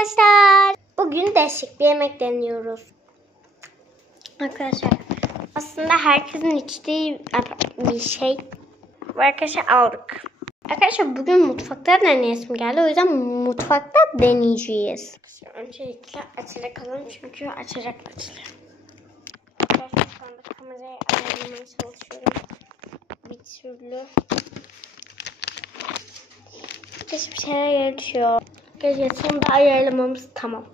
arkadaşlar. Bugün değişik bir yemek deniyoruz. Arkadaşlar aslında herkesin içtiği bir şey. Bu arkadaşlar aldık. Arkadaşlar bugün mutfakta deneyesim geldi. O yüzden mutfakta deneyeceğiz. Öncelikle açacak alalım çünkü açacak açılır. Arkadaşlar şu anda kamerayı ayarlamaya çalışıyorum. Bir türlü. Arkadaşlar bir şeyler yere Gece sonunda ayarlamamız tamam.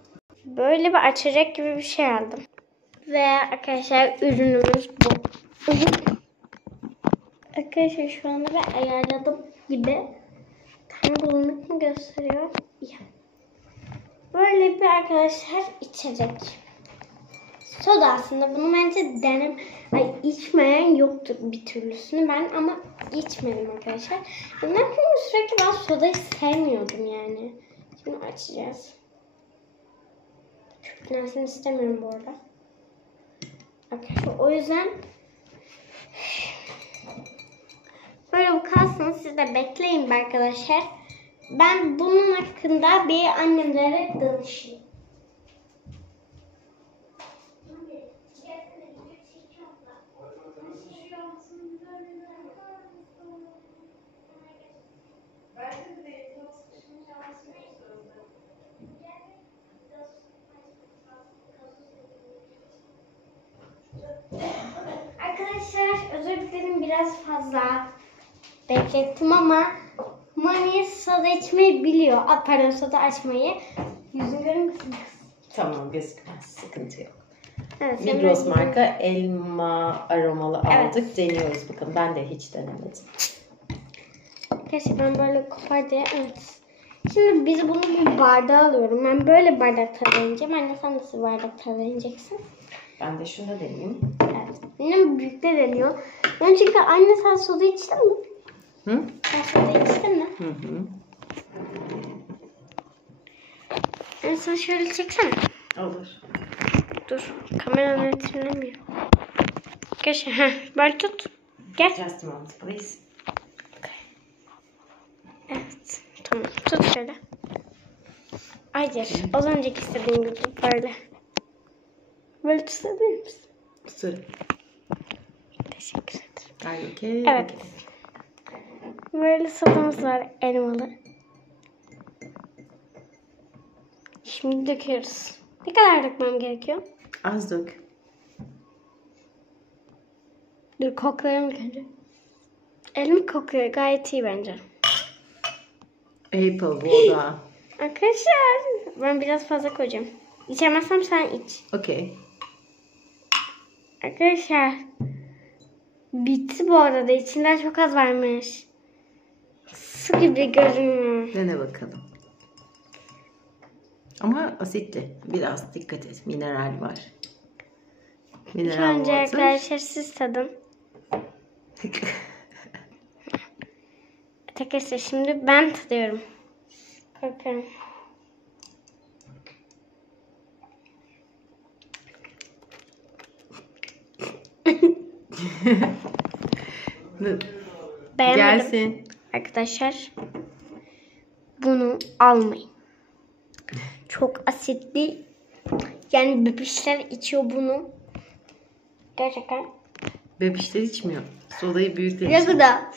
Böyle bir açacak gibi bir şey aldım. Ve arkadaşlar ürünümüz bu. arkadaşlar şu anda ben ayarladım gibi. Tam bulanık mı gösteriyor? Ya. Böyle bir arkadaşlar içecek. Soda aslında bunu bence denem ay, içmeyen yoktur bir türlüsünü ben ama içmedim arkadaşlar. Çünkü sürekli ben sodayı sevmiyordum yani. Açacağız. Çöplensin istemiyorum bu arada. Arkadaşlar o yüzden böyle bu kalsın siz de bekleyin be arkadaşlar. Ben bunun hakkında bir annemlere danışayım. Arkadaşlar biraz fazla beklettim ama Mani soda içmeyi biliyor. A, pardon soda açmayı. Yüzünü görür? Tamam gözükmez. Sıkıntı yok. Evet, Migros marka elma aromalı Evet. aldık. Deniyoruz bakalım. Ben de hiç denemedim. Arkadaşlar ben böyle kopar diye evet. Şimdi biz bunu bir bardağa alıyorum. Ben böyle bardakta deneyeceğim. Anne sen nasıl bardakta deneyeceksin? Ben de şunu deneyeyim. Evet. Benim büyükte deniyor. Ben çünkü anne sen soda içtin mi? Hı? Sen soda içtin mi? Hı hı. Anne sen şöyle çeksene. Olur. Dur. Kamera netlemiyor. Arkadaşlar heh, böyle tut. Gel. Just a moment please. Evet. Tamam. Tut şöyle. Hayır. Az önceki istediğim gibi böyle. Böyle tutabilir misin? Tutarım. Teşekkür ederim. Are you okay? Evet. Böyle sodamız var elmalı. Şimdi döküyoruz. Ne kadar dökmem gerekiyor? Az dök. Dur koklayalım önce. Elim kokuyor. Gayet iyi bence. Apple bu da. Arkadaşlar ben biraz fazla koyacağım. İçemezsem sen iç. Okey. Arkadaşlar bitti bu arada. İçinden çok az varmış. Su gibi görünüyor. Dene bakalım. Ama asitli. Biraz dikkat et. Mineral var. İlk Mineral önce water. arkadaşlar siz tadın. Arkadaşlar şimdi ben tadıyorum. Korkuyorum. Beğenmedim. Gelsin. Arkadaşlar bunu almayın. Çok asitli. Yani bebişler içiyor bunu. Gerçekten. Bebişler içmiyor. Sodayı büyükler içiyor. da